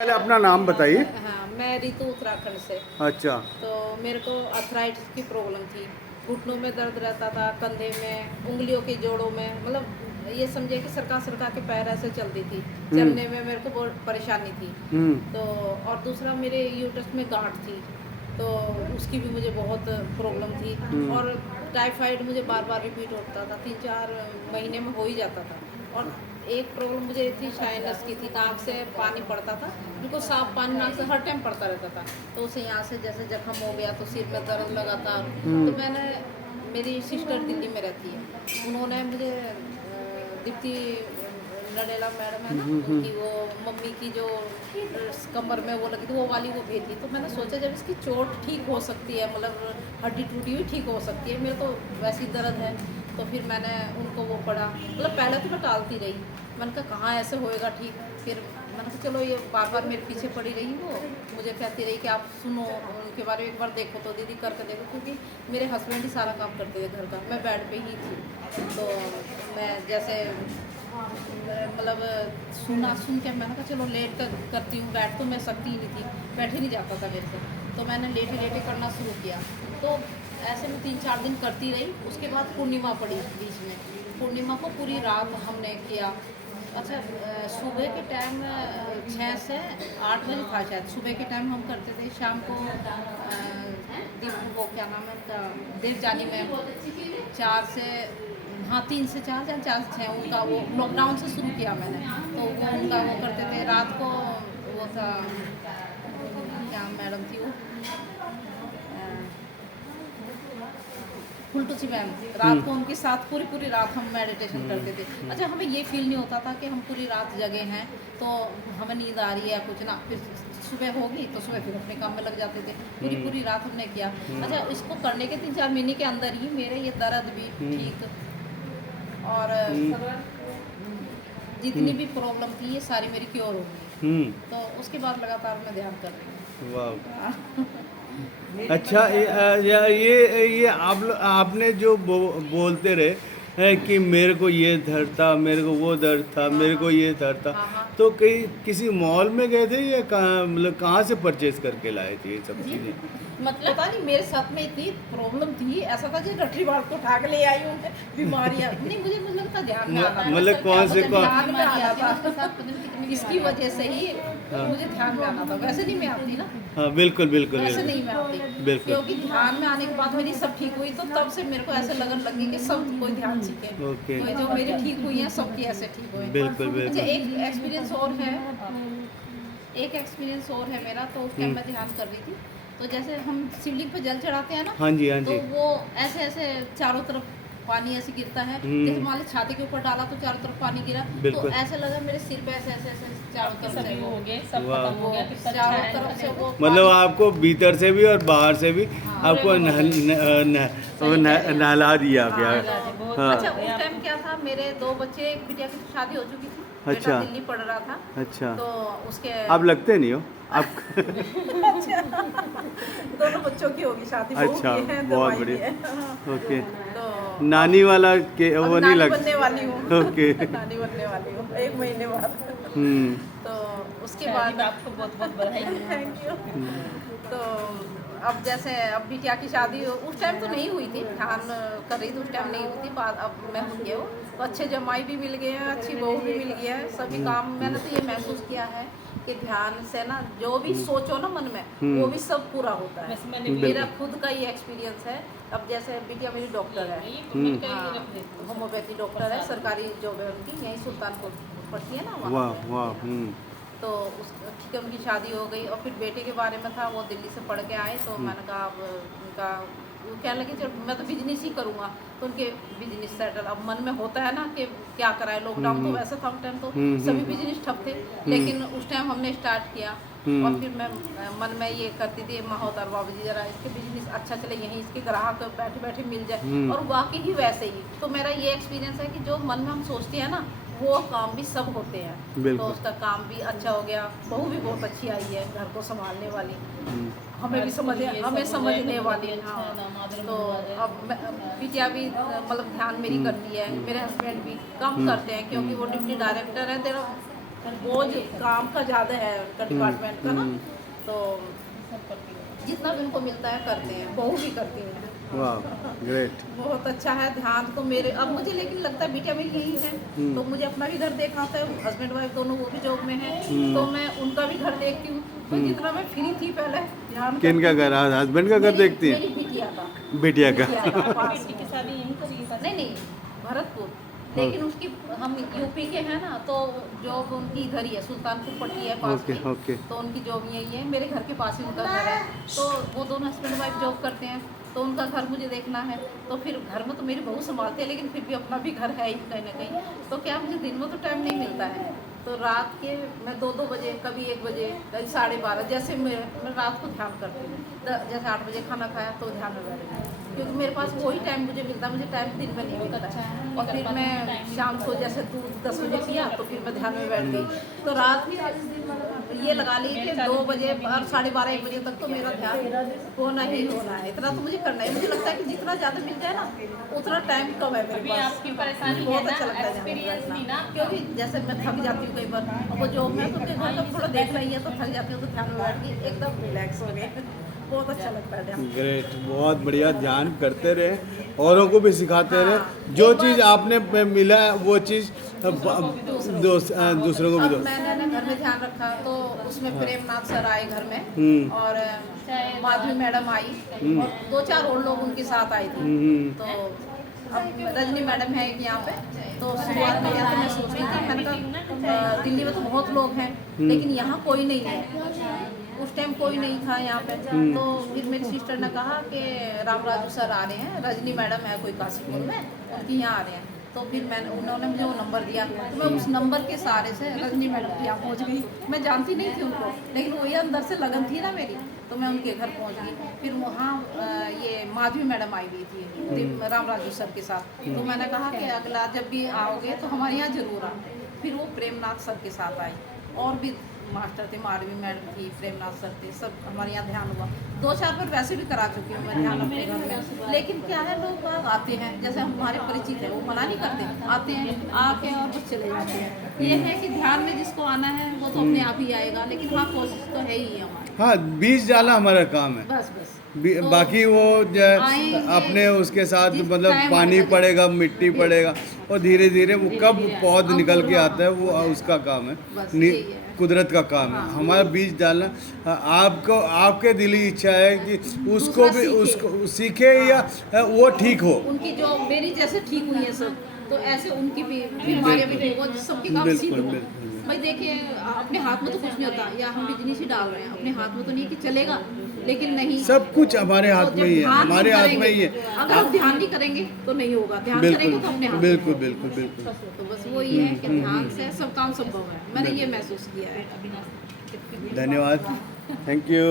पहले अपना नाम बताइए। हाँ, मैं रितु उत्तराखंड से। अच्छा। तो मेरे को अर्थराइटिस की प्रॉब्लम थी। घुटनों में दर्द रहता था, कंधे में, उंगलियों के जोड़ों में, मतलब ये समझिए कि सरका के पैर ऐसे चलती थी। चलने में मेरे को बहुत परेशानी थी। तो और दूसरा मेरे यूट्रस में गांठ थी, तो उसकी भी मुझे बहुत प्रॉब्लम थी। और टाइफाइड मुझे बार बार रिपीट होता था, 3-4 महीने में हो ही जाता था। और एक प्रॉब्लम मुझे थी साइनस की थी, नाक से पानी पड़ता था, बिल्कुल साफ पानी नाक से हर टाइम पड़ता रहता था। तो उसे यहाँ से जैसे जख्म हो गया तो सिर में दर्द लगातार। तो मैंने, मेरी सिस्टर दिल्ली में रहती है, उन्होंने मुझे दीप्ति नडेला मैडम है ना, उनकी वो मम्मी की जो कमर में वो लगी थी वो वाली वो भेजी। तो मैंने सोचा जब इसकी चोट ठीक हो सकती है, मतलब हड्डी टूटी हुई ठीक हो सकती है, मेरे तो वैसी दर्द है। तो फिर मैंने उनको वो पढ़ा, मतलब पहले तो मैं टालती रही, मैंने कहा कहाँ ऐसे होएगा ठीक। फिर मैंने कहा चलो, ये बार बार मेरे पीछे पड़ी रही, वो मुझे कहती रही कि आप सुनो उनके बारे में, एक बार देखो तो दीदी करके देखो, क्योंकि मेरे हस्बैंड ही सारा काम करते थे घर का, मैं बेड पे ही थी। तो मैं जैसे मतलब सुन के मैंने कहा चलो लेट कर करती हूँ, बैठ तो मैं सकती ही नहीं थी, बैठ ही नहीं जाता था मेरे से। तो मैंने लेटे लेटे करना शुरू किया। तो ऐसे में 3-4 दिन करती रही। उसके बाद पूर्णिमा पड़ी बीच में, पूर्णिमा को पूरी रात हमने किया। अच्छा, सुबह के टाइम 6 से 8 बजे था शायद, सुबह के टाइम हम करते थे। शाम को वो क्या नाम है उनका, देवजानी मैम, 4 से, हाँ 3 से 4 या 4 से 6, उनका वो लॉकडाउन से शुरू किया मैंने। तो वो उनका वो करते थे रात को। वो था क्या मैडम थी वो, फुलटूसी मैम, रात को उनके साथ पूरी पूरी रात हम मेडिटेशन करते थे। अच्छा, हमें ये फील नहीं होता था कि हम पूरी रात जगे हैं तो हमें नींद आ रही है कुछ ना। फिर सुबह होगी तो सुबह फिर अपने काम में लग जाते थे। पूरी पूरी रात हमने किया। अच्छा, इसको करने के 3-4 महीने के अंदर ही मेरे ये दर्द भी ठीक, और जितनी भी प्रॉब्लम थी ये सारी मेरी क्योर हो गई। तो उसके बाद लगातार मैं ध्यान कर रही हूँ। वाह। अच्छा, ये आपने जो बोलते रहे कि मेरे को ये दर्द था, मेरे को वो दर्द था, मेरे को ये दर्द था, तो कहीं किसी मॉल में गए थे या मतलब कहाँ से परचेज करके लाए थे ये सब चीज़ें? मतलब पता नहीं, मेरे साथ में इतनी प्रॉब्लम थी, ऐसा था जैसे गठरी बाल को उठा के ले आई हूँ बीमारियाँ। नहीं, मुझे लगता ध्यान में आ रहा था, मतलब कौन से ध्यान में आ रहा था, इसकी वजह से ही मुझे ध्यान में आना था। वैसे नहीं मैं आती ना। हाँ, बिल्कुल बिल्कुल वैसे बिल्कुल नहीं मैं आती, बिल्कुल। क्योंकि ध्यान में आने के बाद मेरी सब ठीक हुई, तो तब से मेरे को ऐसे लगन लगी कि सब कोई ध्यान सीखे। ओके। तो जो मेरी ठीक हुई है सबकी ऐसे ठीक हुए। बिल्कुल अच्छा, बिल्कुल। एक एक्सपीरियंस और है, एक एक्सपीरियंस और है मेरा। तो उस टाइम मैं ध्यान कर रही थी, तो जैसे हम शिवलिंग पे जल चढ़ाते हैं ना, हाँ जी, हाँ तो जी। वो ऐसे ऐसे चारों तरफ पानी ऐसे गिरता है। जैसे मान लो छाती के ऊपर डाला तो चारों तरफ पानी गिरा, तो बिल्कुल। ऐसे लगा मेरे सिर पे ऐसे ऐसे ऐसे चारों तरफ से सभी वो हो गए, सब वाह। खत्म हो गया, कितना अच्छा चारों है। तरफ से वो मतलब पानी- आपको भीतर से भी और बाहर से भी आपको नहला दिया गया। हाँ। अच्छा, उस टाइम क्या था, मेरे 2 बच्चे, एक बिटिया की शादी हो चुकी थी, बेटा अच्छा। दिल्ली पढ़ रहा था। अच्छा। तो उसके आप लगते नहीं हो आप। अच्छा, दोनों बच्चों की होगी शादी, बहू अच्छा, की है, बहुत दवाई बढ़िया। की है। ओके। तो नानी वाला के वो अभी नहीं नानी लग। बनने वाली हूँ। ओके। नानी बनने वाली हूँ 1 महीने बाद। तो उसके शादी बाद में आपको बहुत बहुत बधाई। Thank you. तो अब जैसे अब बिटिया की शादी उस टाइम तो नहीं हुई थी, ध्यान कर रही थी उस टाइम नहीं हुई थी, बाद अब मैं हो गया हूँ, तो अच्छे जमाई भी मिल गए हैं, अच्छी बहू भी मिल गया है, सभी काम। मैंने तो ये महसूस किया है कि ध्यान से ना जो भी सोचो ना मन में, वो भी सब पूरा होता है। वैसे मैंने मेरा खुद का ये एक्सपीरियंस है। अब जैसे बिटिया मेरी डॉक्टर है, होम्योपैथी डॉक्टर है, सरकारी जॉब है उनकी, यहीं सुल्तानपुर पड़ती है ना वहाँ वाह पे। वाह। तो उस ठीक है, उनकी शादी हो गई। और फिर बेटे के बारे में था, वो दिल्ली से पढ़ के आए, तो मैंने कहा अब उनका वो कहने लगे चल मैं तो बिजनेस ही करूँगा। तो उनके बिजनेस सेटल, अब मन में होता है ना कि क्या कराए। लॉकडाउन तो वैसे था उस टाइम, तो सभी बिजनेस ठप थे, लेकिन उस टाइम हमने स्टार्ट किया। और फिर मैं मन में ये करती थी, महोदर बाबू जी जरा इसके बिजनेस अच्छा चले, यहीं इसके ग्राहक बैठे बैठे मिल जाए। और वाकई ही वैसे ही। तो मेरा ये एक्सपीरियंस है कि जो मन में हम सोचते हैं ना, वो काम भी सब होते हैं। तो बिल्कुल। उसका काम भी अच्छा हो गया, बहू भी बहुत अच्छी आई है, घर को संभालने वाली, हमें भी हमें समझने वाली। हाँ, तो अब बिटिया भी मतलब ध्यान मेरी करती है, मेरे हस्बैंड भी कम करते हैं, क्योंकि वो डिप्टी डायरेक्टर है, तेरा बोझ काम का ज़्यादा है उनका डिपार्टमेंट का ना, तो जितना भी उनको मिलता है करते हैं, बहू भी करती हैं। वाह ग्रेट। बहुत अच्छा है ध्यान तो मेरे अब मुझे, लेकिन लगता है बिटिया मेरी यही है, तो मुझे अपना भी घर देखना होता है, हस्बैंड वाइफ दोनों वो भी जॉब में है, तो मैं उनका भी घर देखती हूँ। तो जितना मैं फ्री थी पहले ध्यान किनका घर, हस्बैंड का घर देखती हैं? मेरी बिटिया का। बिटिया का। पास बेटी की शादी यहीं करी है। नहीं भरतपुर, लेकिन उसकी हम यूपी के हैं ना, तो जॉब उनकी इधर ही है, सुल्तानपुर पट्टी है पास ओके में। ओके। तो उनकी जॉब यही है, मेरे घर के पास ही उनका घर है, तो वो दोनों हस्बैंड वाइफ जॉब करते हैं, तो उनका घर मुझे देखना है। तो फिर घर में तो मेरी बहू संभालती है, लेकिन फिर भी अपना भी घर है ही कहीं ना कहीं, तो क्या मुझे दिन में तो टाइम नहीं मिलता है, तो रात के मैं 2-2 बजे, कभी 1 बजे, कभी 12:30, जैसे मैं रात को ध्यान करती हूँ। जैसे 8 बजे खाना खाया तो ध्यान में बैठ गई, क्योंकि मेरे पास वही टाइम मुझे मिलता है, मुझे टाइम दिन में नहीं मिलता है। और फिर मैं शाम को जैसे दूध 10 बजे पिया तो फिर मैं ध्यान में बैठ गई, तो रात में ये लगा ली कि 2 बजे और 12:30-1 बजे तक तो मेरा ध्यान होना ही होना है, इतना तो मुझे करना है। मुझे लगता है कि जितना ज़्यादा मिल जाए ना उतना टाइम कम है मेरे अभी पास। आपकी परेशानी है बहुत ना, अच्छा लगता है ध्यान में एक्सपीरियंस बैठना। भी ना। क्योंकि जैसे मैं थक जाती हूँ कई बार, अब वो जॉब में तो फिर घर का थोड़ा देखना ही है, तो थक जाती हूँ, तो ध्यान में बैठ गई, एकदम रिलैक्स हो गए। बहुत अच्छा लगता है ध्यान। ग्रेट, बहुत बढ़िया। ध्यान करते रहे, औरों को भी सिखाते हाँ, रहे, जो एक चीज़ बार- आपने पे मिला है वो चीज़ दूसरों को भी अब दो। मैंने ना घर में ध्यान रखा, तो उसमें प्रेमनाथ सर आए घर में, हम्म। और माधवी मैडम आई, और 2-4 और लोग उनके साथ आए थे। तो अब रजनी मैडम है एक यहाँ पे, तो शुरुआत में यहाँ तो मैं सोच रही थी, मैंने कहा दिल्ली में तो बहुत लोग हैं, लेकिन यहाँ कोई नहीं है, उस टाइम कोई नहीं था यहाँ पे। तो फिर मेरी सिस्टर ने कहा कि रामराजू सर आ रहे हैं, रजनी मैडम है कोई काशीपुर में, उनकी यहाँ आ रहे हैं। तो फिर उन्होंने मुझे वो नंबर दिया, तो मैं उस नंबर के सहारे से रजनी मैडम के यहाँ पहुँच गई। मैं जानती नहीं थी उनको, लेकिन वही अंदर से लगन थी ना मेरी, तो मैं उनके घर पहुँच गई। फिर वहाँ ये माधवी मैडम आई हुई थी रामराजू सर के साथ, तो मैंने कहा कि अगला जब भी आओगे तो हमारे यहाँ जरूर आओ। फिर वो प्रेमनाथ सर के साथ आई, और भी मास्टर थे, माधवी मैडम थी, प्रेमनाथ सर थे, सब हमारे यहाँ ध्यान हुआ। 2-4 बार वैसे भी करा चुकी हूँ मैं ध्यान अपने घर में, लेकिन क्या है, लोग बाग आते हैं, जैसे हमारे परिचित है, वो मना नहीं करते, आते हैं, आके और बस चले जाते हैं। ये है कि ध्यान में जिसको आना है वो तो अपने आप ही आएगा, लेकिन हाँ कोशिश तो है ही हमारी। हाँ, बीज डालना हमारा काम है। बस बस तो बाकी वो आएंगे, अपने उसके साथ जिस मतलब टाइम पानी लगेगा। पड़ेगा, मिट्टी पड़ेगा, और धीरे धीरे वो कब पौध निकल के हाँ। आता है वो उसका काम है, बस यही है। कुदरत का काम है। हाँ। हमारा बीज डालना आपको, आपके दिली इच्छा है कि उसको भी सीखे। उसको सीखे या वो ठीक हो। उनकी जो मेरी जैसे ठीक हुई है सब, तो ऐसे उनकी भी बीमारियां भी ठीक हो, सबके काम बिल्कुल, सीख हो। बिल्कुल। भाई देखिए, अपने हाथ में तो कुछ नहीं होता, या हम बिजनेस ही डाल रहे हैं, अपने हाथ में तो नहीं कि चलेगा, लेकिन नहीं, सब कुछ हमारे हाथ तो जब में ही है, ध्यान नहीं हमारे हाथ में करेंगे, ही है। अगर हम ध्यान नहीं करेंगे तो नहीं होगा, ध्यान करेंगे बिल्कुल तो अपने हाथ में बिल्कुल होगा। बिल्कुल बिल्कुल। तो बस वो ये है कि ध्यान से सब काम संभव है, मैंने ये महसूस किया है। धन्यवाद, थैंक यू।